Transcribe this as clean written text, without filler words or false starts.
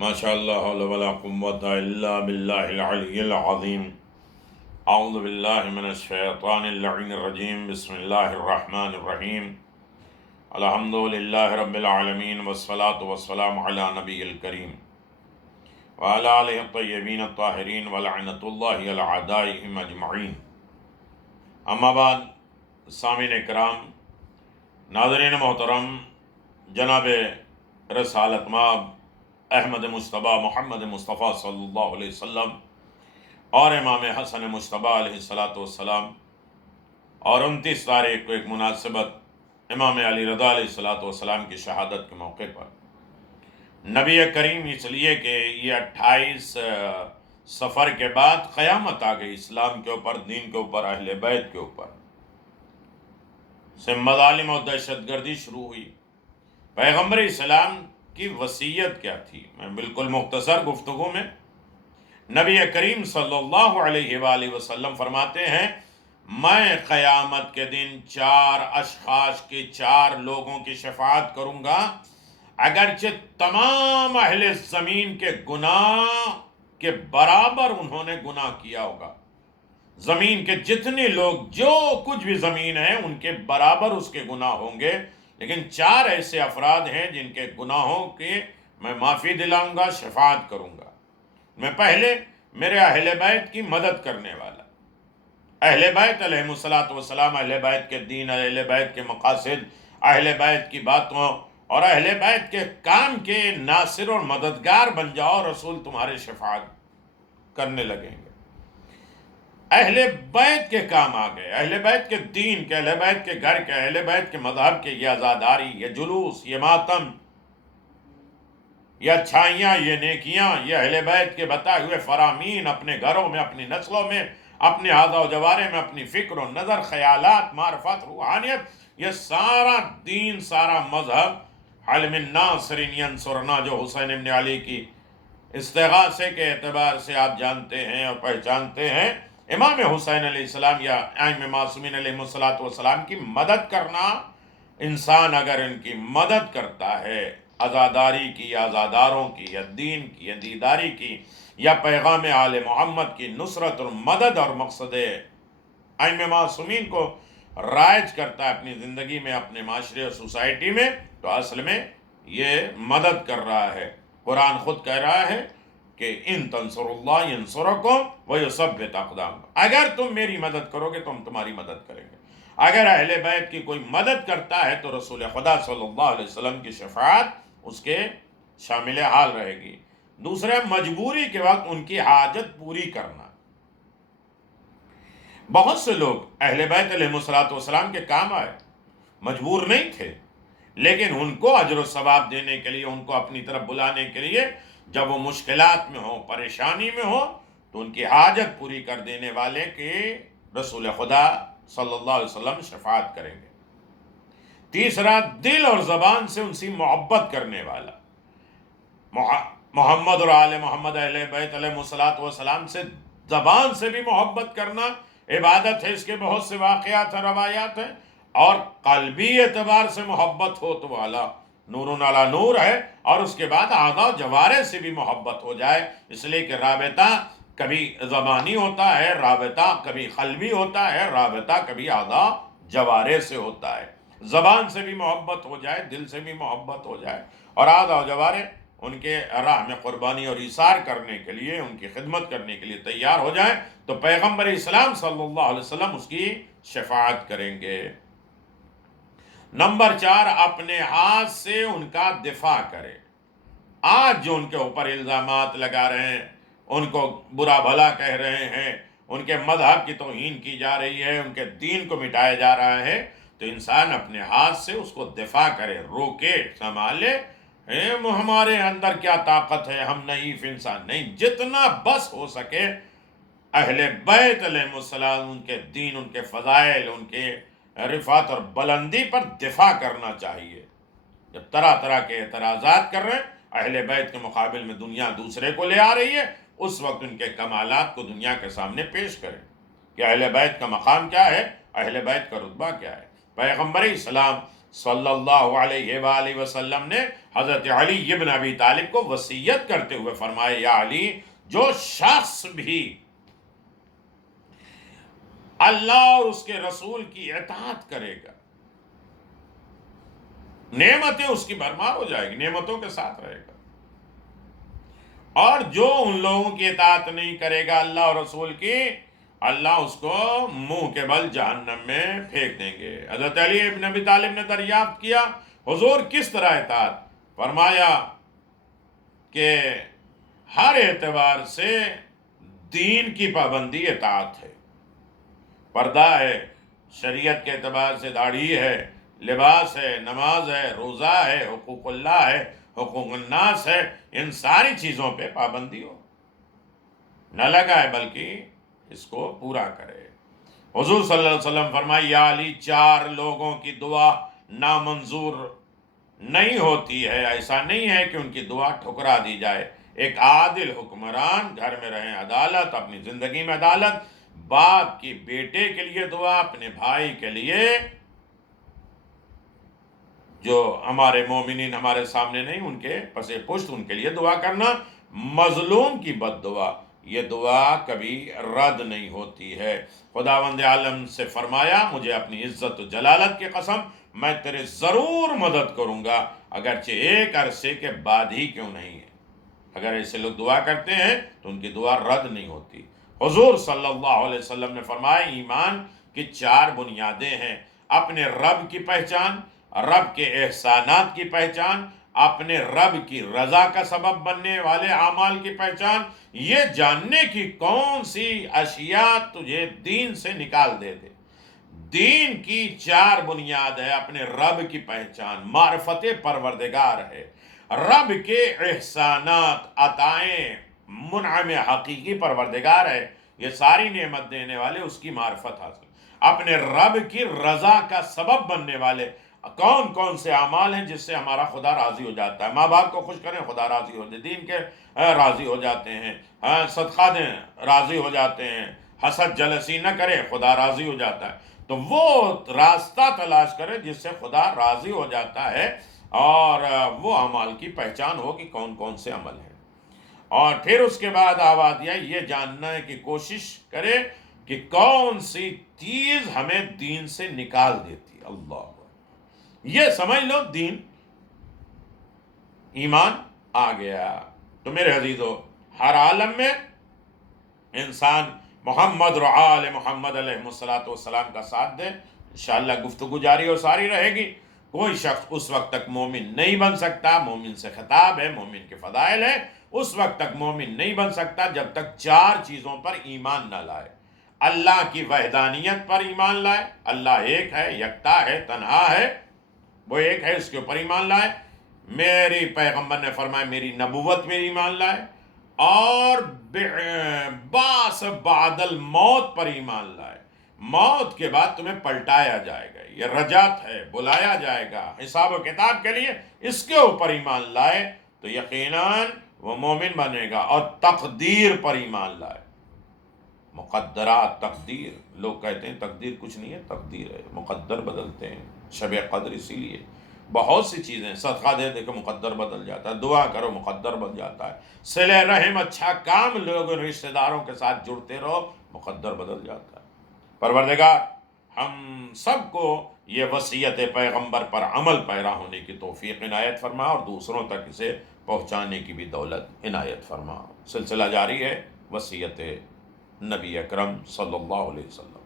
ما شاء اللہ حول ولا قوة الا باللہ العلی العظیم۔ اعوذ باللہ من الشیطان اللعین الرجیم۔ بسم اللہ الرحمن الرحیم۔ الحمد للہ رب العالمین والصلاة والسلام علی نبی الکریم وعلی آلہ الطیبین الطاہرین ولعنۃ اللہ علی اعدائہم اجمعین۔ اما بعد، سامعین کرام، ناظرین محترم، جناب رسالت مآب احمد مجتبیٰ محمد مصطفیٰ صلی اللہ علیہ وسلم اور امام حسن مجتبیٰ علیہ السلام اور 29 تاریخ کو ایک مناسبت امام علی رضا علیہ السلام کی شہادت کے موقع پر نبی کریم، اس لیے کہ یہ 28 سفر کے بعد قیامت آ گئی اسلام کے اوپر، دین کے اوپر، اہل بیت کے اوپر سے مظالم اور دہشت گردی شروع ہوئی۔ پیغمبر اسلام کی وصیت کیا تھی؟ میں بالکل مختصر گفتگو میں، نبی کریم صلی اللہ علیہ وآلہ وسلم فرماتے ہیں، میں قیامت کے دن 4 اشخاص کے 4 لوگوں کی شفاعت کروں گا، اگرچہ تمام اہل زمین کے گناہ کے برابر انہوں نے گناہ کیا ہوگا۔ زمین کے جتنے لوگ، جو کچھ بھی زمین ہے، ان کے برابر اس کے گناہ ہوں گے، لیکن 4 ایسے افراد ہیں جن کے گناہوں کے میں معافی دلاؤں گا، شفاعت کروں گا۔ میں پہلے میرے اہل بیت کی مدد کرنے والا، اہل بیت علیہ السلام، اہل بیت کے دین، اہل بیت کے مقاصد، اہل بیت کی باتوں اور اہل بیت کے کام کے ناصر اور مددگار بن جاؤ، رسول تمہارے شفاعت کرنے لگیں گے۔ اہل بیت کے کام آ گئے، اہل بیت کے دین کے، اہل بیت کے گھر کے، اہل بیت کے مذہب کے، یہ عزاداری، یہ جلوس، یہ ماتم، یہ اچھائیاں، یہ نیکیاں، یہ اہل بیت کے بتائے ہوئے فرامین اپنے گھروں میں، اپنی نسلوں میں، اپنے اعضاء و جوارے میں، اپنی فکر و نظر، خیالات، معرفت، روحانیت، یہ سارا دین، سارا مذہب، علم الناصر ینصرنا، جو حسین ابن علی کی استغاثے کے اعتبار سے آپ جانتے ہیں اور پہچانتے ہیں، امام حسین علیہ السلام یا ائمہ معصومین علیہ السلام کی مدد کرنا، انسان اگر ان کی مدد کرتا ہے، عزاداری کی یا عزاداروں کی یا دین کی یا دیداری کی یا پیغام آل محمد کی نصرت اور مدد اور مقصد ائمہ معصومین کو رائج کرتا ہے اپنی زندگی میں، اپنے معاشرے اور سوسائٹی میں، تو اصل میں یہ مدد کر رہا ہے۔ قرآن خود کہہ رہا ہے کہ ان تنصروا اللہ ینصرکم ویثبت اقدامکم، اگر تم میری مدد کرو گے تو ہم تمہاری مدد کریں گے۔ اگر اہل بیت کی کوئی مدد کرتا ہے تو رسول خدا صلی اللہ علیہ وسلم کی شفاعت اس کے شامل حال رہے گی۔ دوسرا، مجبوری کے وقت ان کی حاجت پوری کرنا۔ بہت سے لوگ اہل بیت علیہ السلام کے کام آئے، مجبور نہیں تھے، لیکن ان کو اجر و ثواب دینے کے لیے، ان کو اپنی طرف بلانے کے لیے، جب وہ مشکلات میں ہوں، پریشانی میں ہوں، تو ان کی حاجت پوری کر دینے والے کے رسول خدا صلی اللہ علیہ وسلم شفاعت کریں گے۔ تیسرا، دل اور زبان سے ان سے محبت کرنے والا، محمد اور آل محمد، اہل بیت علیہ السلام سے زبان سے بھی محبت کرنا عبادت ہے، اس کے بہت سے واقعات اور روایات ہیں، اور قلبی اعتبار سے محبت ہو تو والا نور علی نور ہے، اور اس کے بعد اعضاء و جوارے سے بھی محبت ہو جائے، اس لیے کہ رابطہ کبھی زبانی ہوتا ہے، رابطہ کبھی قلبی ہوتا ہے، رابطہ کبھی اعضاء جوارے سے ہوتا ہے۔ زبان سے بھی محبت ہو جائے، دل سے بھی محبت ہو جائے، اور اعضاء و جوارے ان کے راہ میں قربانی اور ایثار کرنے کے لیے، ان کی خدمت کرنے کے لیے تیار ہو جائیں، تو پیغمبر اسلام صلی اللہ علیہ وسلم اس کی شفاعت کریں گے۔ نمبر 4، اپنے ہاتھ سے ان کا دفاع کرے۔ آج جو ان کے اوپر الزامات لگا رہے ہیں، ان کو برا بھلا کہہ رہے ہیں، ان کے مذہب کی توہین کی جا رہی ہے، ان کے دین کو مٹایا جا رہا ہے، تو انسان اپنے ہاتھ سے اس کو دفاع کرے، روکے، سنبھالے۔ ہمارے اندر کیا طاقت ہے، ہم نحیف انسان نہیں، جتنا بس ہو سکے اہل بیت علیہ السلام، ان کے دین، ان کے فضائل، ان کے رفعت اور بلندی پر دفاع کرنا چاہیے۔ جب طرح طرح کے اعتراضات کر رہے ہیں، اہل بیت کے مقابل میں دنیا دوسرے کو لے آ رہی ہے، اس وقت ان کے کمالات کو دنیا کے سامنے پیش کریں کہ اہل بیت کا مقام کیا ہے، اہل بیت کا رتبہ کیا ہے۔ پیغمبر اسلام صلی اللہ علیہ وآلہ وسلم نے حضرت علی ابن ابی طالب کو وصیت کرتے ہوئے فرمایا، یا علی، جو شخص بھی اللہ اور اس کے رسول کی اطاعت کرے گا، نعمتیں اس کی بھرمار ہو جائے گی، نعمتوں کے ساتھ رہے گا، اور جو ان لوگوں کی اطاعت نہیں کرے گا اللہ اور رسول کی، اللہ اس کو منہ کے بل جہنم میں پھینک دیں گے۔ حضرت علی ابن ابی طالب نے دریافت کیا، حضور کس طرح اطاعت؟ فرمایا کہ ہر اعتبار سے دین کی پابندی اطاعت ہے، پردہ ہے، شریعت کے اعتبار سے داڑھی ہے، لباس ہے، نماز ہے، روزہ ہے، حقوق اللہ ہے، حقوق الناس ہے، ان ساری چیزوں پہ پابندی ہو، نہ لگائے بلکہ اس کو پورا کرے۔ حضور صلی اللہ علیہ وسلم فرمائے، یا علی، 4 لوگوں کی دعا نامنظور نہیں ہوتی ہے، ایسا نہیں ہے کہ ان کی دعا ٹھکرا دی جائے۔ ایک عادل حکمران، گھر میں رہیں عدالت، اپنی زندگی میں عدالت، باپ کی بیٹے کے لیے دعا، اپنے بھائی کے لیے، جو ہمارے مومنین ہمارے سامنے نہیں، ان کے پس پشت ان کے لیے دعا کرنا، مظلوم کی بد دعا، یہ دعا کبھی رد نہیں ہوتی ہے۔ خداوند عالم سے فرمایا، مجھے اپنی عزت و جلالت کی قسم، میں تیرے ضرور مدد کروں گا، اگرچہ ایک عرصے کے بعد ہی کیوں نہیں ہے۔ اگر ایسے لوگ دعا کرتے ہیں تو ان کی دعا رد نہیں ہوتی۔ حضور صلی اللہ علیہ وسلم نے فرمایا، ایمان کی 4 بنیادیں ہیں: اپنے رب کی پہچان، رب کے احسانات کی پہچان، اپنے رب کی رضا کا سبب بننے والے اعمال کی پہچان، یہ جاننے کی کون سی اشیاء تجھے دین سے نکال دے دے۔ دین کی 4 بنیاد ہے: اپنے رب کی پہچان، معرفت پروردگار ہے، رب کے احسانات، عطائیں، منعم حقیقی پروردگار ہے، یہ ساری نعمت دینے والے، اس کی معرفت حاصل، اپنے رب کی رضا کا سبب بننے والے کون کون سے اعمال ہیں جس سے ہمارا خدا راضی ہو جاتا ہے۔ ماں باپ کو خوش کریں، خدا راضی ہو جاتے، دین کے راضی ہو جاتے ہیں، صدقہ دیں، راضی ہو جاتے ہیں، حسد جلسی نہ کرے، خدا راضی ہو جاتا ہے۔ تو وہ راستہ تلاش کرے جس سے خدا راضی ہو جاتا ہے، اور وہ اعمال کی پہچان ہو کہ کون کون سے عمل ہیں۔ اور پھر اس کے بعد آوازیہ یہ جاننا کی کوشش کرے کہ کون سی چیز ہمیں دین سے نکال دیتی ہے۔ اللہ، یہ سمجھ لو دین، ایمان آ گیا۔ تو میرے عزیزو، ہر عالم میں انسان محمد اور آل محمد علیہ السلام کا ساتھ دے، انشاءاللہ گفتگو جاری اور ساری رہے گی۔ کوئی شخص اس وقت تک مومن نہیں بن سکتا، مومن سے خطاب ہے، مومن کے فضائل ہے، اس وقت تک مومن نہیں بن سکتا جب تک 4 چیزوں پر ایمان نہ لائے۔ اللہ کی وحدانیت پر ایمان لائے، اللہ ایک ہے، یکتا ہے، تنہا ہے، وہ ایک ہے، اس کے اوپر ایمان لائے۔ میری پیغمبر نے فرمایا میری نبوت میں ایمان لائے، اور بعث بعد الموت پر ایمان لائے، موت کے بعد تمہیں پلٹایا جائے گا، یہ رجعت ہے، بلایا جائے گا حساب و کتاب کے لیے، اس کے اوپر ایمان لائے تو یقیناً وہ مومن بنے گا۔ اور تقدیر پر ایمان لائے، مقدرات، تقدیر، لوگ کہتے ہیں تقدیر کچھ نہیں ہے، تقدیر ہے، مقدر بدلتے ہیں، شب قدر اسی لیے بہت سی چیزیں، صدقہ دے دے کے مقدر بدل جاتا ہے، دعا کرو مقدر بدل جاتا ہے، صلہ رحم، اچھا کام، لوگ رشتہ داروں کے ساتھ جڑتے رہو، مقدر بدل جاتا ہے۔ پروردگار ہم سب کو یہ وصیت پیغمبر پر عمل پیرا ہونے کی توفیق عنایت فرما، اور دوسروں تک اسے پہنچانے کی بھی دولت عنایت فرما۔ سلسلہ جاری ہے وصیت نبی اکرم صلی اللہ علیہ وسلم۔